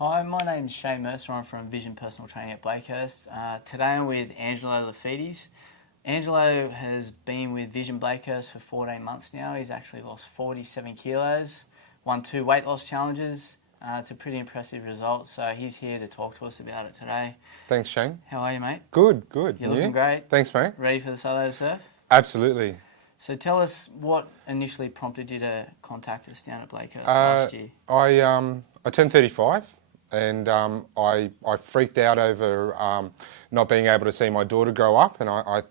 Hi, my name's Shane Mercer. I'm from Vision Personal Training at Blakehurst. Today I'm with Angelo Results. Angelo has been with Vision Blakehurst for 14 months now. He's actually lost 47 kilos, won 2 weight loss challenges. It's a pretty impressive result, so he's here to talk to us about it today. Thanks, Shane. How are you, mate? Good, good. You're looking great. Thanks, mate. Ready for the Saturday surf? Absolutely. So tell us what initially prompted you to contact us down at Blakehurst last year. I turned 35 and I freaked out over not being able to see my daughter grow up, and I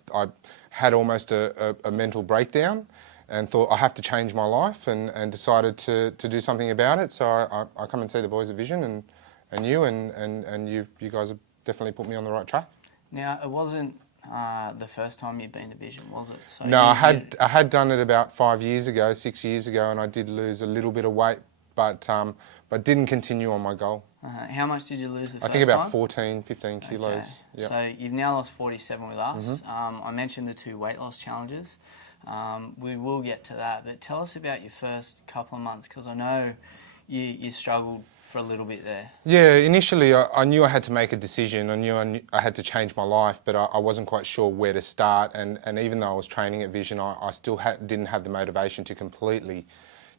had almost a mental breakdown and thought I have to change my life, and decided to do something about it. So I come and see the boys at Vision and you guys have definitely put me on the right track. Now, it wasn't the first time you'd been to Vision, was it? So no, I had done it about 6 years ago, and I did lose a little bit of weight, but didn't continue on my goal. How much did you lose the first time? I think about 14, 15 kilos. Okay. Yep. So you've now lost 47 with us. Mm-hmm. I mentioned the 2 weight loss challenges. We will get to that, but tell us about your first couple of months, because I know you struggled for a little bit there. Yeah, initially I knew I had to make a decision. I knew I had to change my life, but I wasn't quite sure where to start. And even though I was training at Vision, I still didn't have the motivation to completely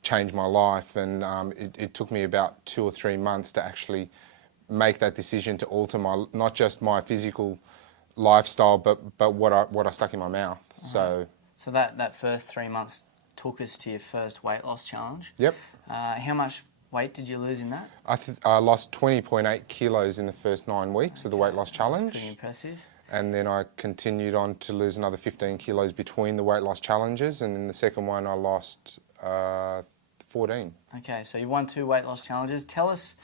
change my life. And it took me about 2 or 3 months to actually make that decision to alter not just my physical lifestyle, but what I stuck in my mouth. So that first 3 months took us to your first weight loss challenge. Yep. How much weight did you lose in that? I lost 20.8 kilos in the first 9 weeks of the weight loss challenge. That's pretty impressive. And then I continued on to lose another 15 kilos between the weight loss challenges, and in the second one I lost 14. Okay, so you won 2 weight loss challenges. Tell us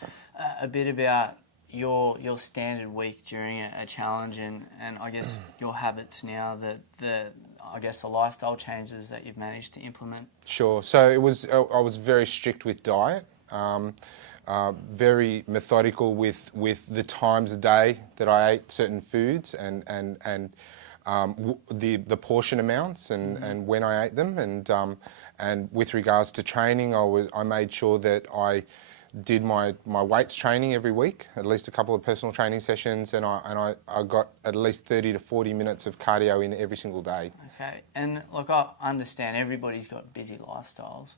a bit about your standard week during a challenge, and I guess your habits now, the lifestyle changes that you've managed to implement. Sure. So I was very strict with diet, very methodical with the times a day that I ate certain foods, and the portion amounts and when I ate them, and with regards to training, I made sure that I did my weights training every week, at least a couple of personal training sessions, and I got at least 30 to 40 minutes of cardio in every single day. Okay, and look, I understand everybody's got busy lifestyles,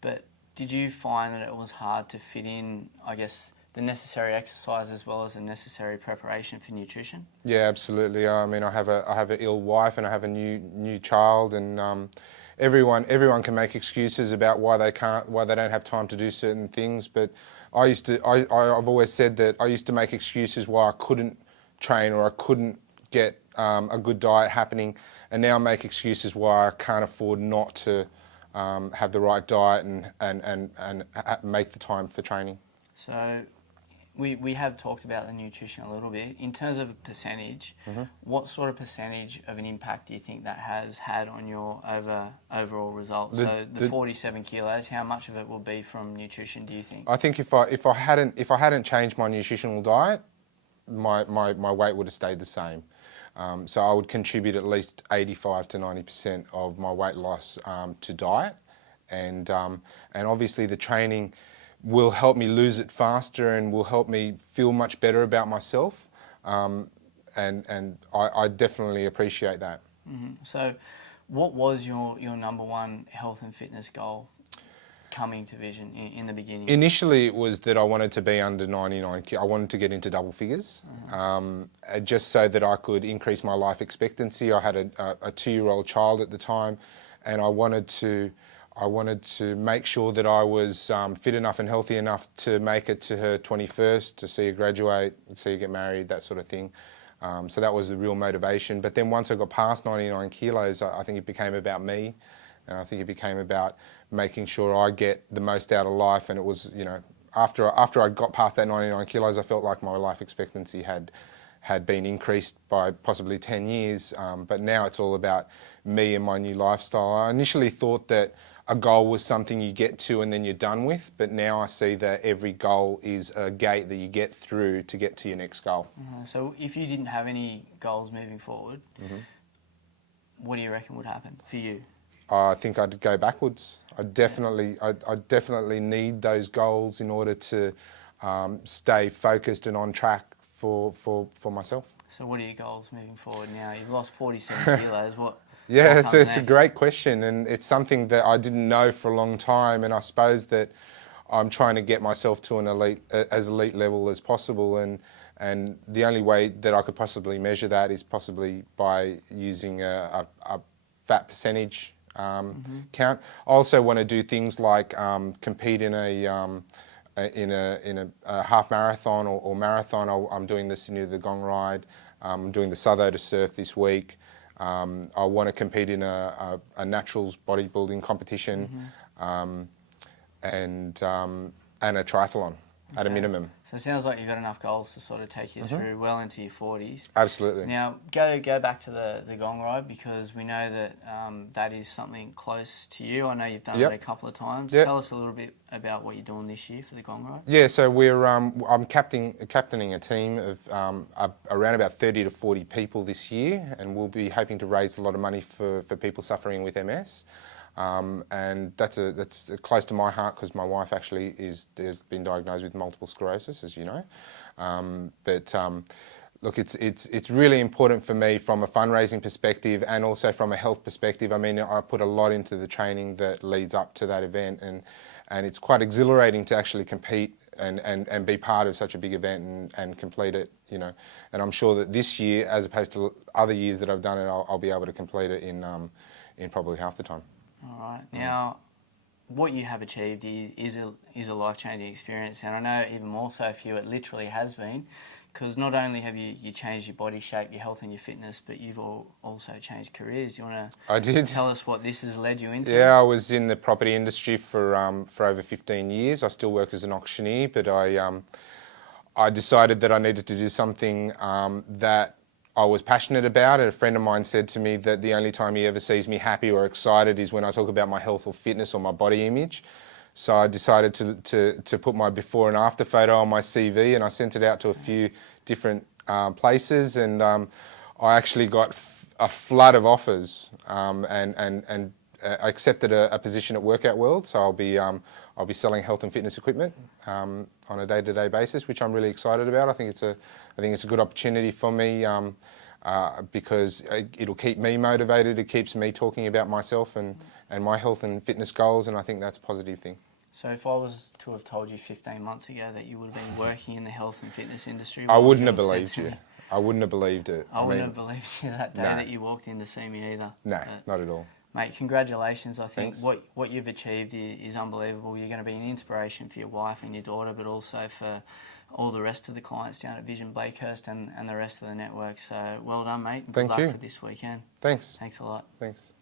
but did you find that it was hard to fit in, I guess, the necessary exercise as well as the necessary preparation for nutrition? Yeah, absolutely. I mean, I have an ill wife and I have a new child, and everyone can make excuses about why they don't have time to do certain things. But I've always said that I used to make excuses why I couldn't train or I couldn't get a good diet happening, and now I make excuses why I can't afford not to have the right diet and make the time for training. So we have talked about the nutrition a little bit. In terms of a percentage, what sort of percentage of an impact do you think that has had on your overall results? So the 47 kilos, how much of it will be from nutrition, do you think? I think if I hadn't changed my nutritional diet, my weight would have stayed the same. So I would contribute at least 85 to 90% of my weight loss to diet, and obviously the training will help me lose it faster and will help me feel much better about myself, and I definitely appreciate that. So what was your number one health and fitness goal coming to Vision in the beginning? Initially, it was that I wanted to be under 99 kilos. I wanted to get into double figures, just so that I could increase my life expectancy. I had a 2-year-old child at the time, and I wanted to make sure that I was fit enough and healthy enough to make it to her 21st, to see her graduate, see her get married, that sort of thing. So that was the real motivation. But then once I got past 99 kilos, I think it became about me. And I think it became about making sure I get the most out of life. And it was, after I got past that 99 kilos, I felt like my life expectancy had been increased by possibly 10 years. But now it's all about me and my new lifestyle. I initially thought that a goal was something you get to and then you're done with, but now I see that every goal is a gate that you get through to get to your next goal. So if you didn't have any goals moving forward, what do you reckon would happen for you? I think I'd go backwards. I definitely need those goals in order to stay focused and on track for myself. So what are your goals moving forward now? You've lost 47 kilos. What Yeah, comes it's a next? great question, and it's something that I didn't know for a long time, and I suppose that I'm trying to get myself to an elite level as possible, and the only way that I could possibly measure that is possibly by using a fat percentage count. I also want to do things like compete in a half marathon or marathon. I'm doing the Sydney to the Gong ride. I'm doing the Southo to surf this week. I want to compete in a naturals bodybuilding competition, and a triathlon at a minimum. So it sounds like you've got enough goals to sort of take you through well into your 40s. Absolutely. Now, go back to the Gong ride, because we know that that is something close to you. I know you've done it a couple of times. Tell us a little bit about what you're doing this year for the Gong ride. Yeah, so I'm captaining a team of around about 30 to 40 people this year, and we'll be hoping to raise a lot of money for people suffering with MS. And that's close to my heart, because my wife actually has been diagnosed with multiple sclerosis, as you know. Look, it's really important for me from a fundraising perspective and also from a health perspective. I mean, I put a lot into the training that leads up to that event, and it's quite exhilarating to actually compete and be part of such a big event and complete it, you know. And I'm sure that this year, as opposed to other years that I've done it, I'll be able to complete it in probably half the time. All right. Now, what you have achieved is a life-changing experience, and I know even more so for you, it literally has been, because not only have you changed your body shape, your health and your fitness, but you've also changed careers. You want to tell us what this has led you into? Yeah, I was in the property industry for over 15 years. I still work as an auctioneer, but I decided that I needed to do something that I was passionate about. And a friend of mine said to me that the only time he ever sees me happy or excited is when I talk about my health or fitness or my body image. So I decided to put my before and after photo on my CV, and I sent it out to a few different places, and I actually got a flood of offers, and I accepted a position at Workout World. So I'll be selling health and fitness equipment on a day-to-day basis, which I'm really excited about. I think it's a good opportunity for me, because it'll keep me motivated. It keeps me talking about myself and my health and fitness goals, and I think that's a positive thing. So if I was to have told you 15 months ago that you would have been working in the health and fitness industry, I wouldn't have believed you. I wouldn't have believed it. I wouldn't have believed you that day that you walked in to see me either. No, not at all. Mate, congratulations. I think Thanks. what you've achieved is unbelievable. You're going to be an inspiration for your wife and your daughter, but also for all the rest of the clients down at Vision Blakehurst and the rest of the network. So well done, mate. Thank you. Good luck for this weekend. Thanks. Thanks a lot. Thanks.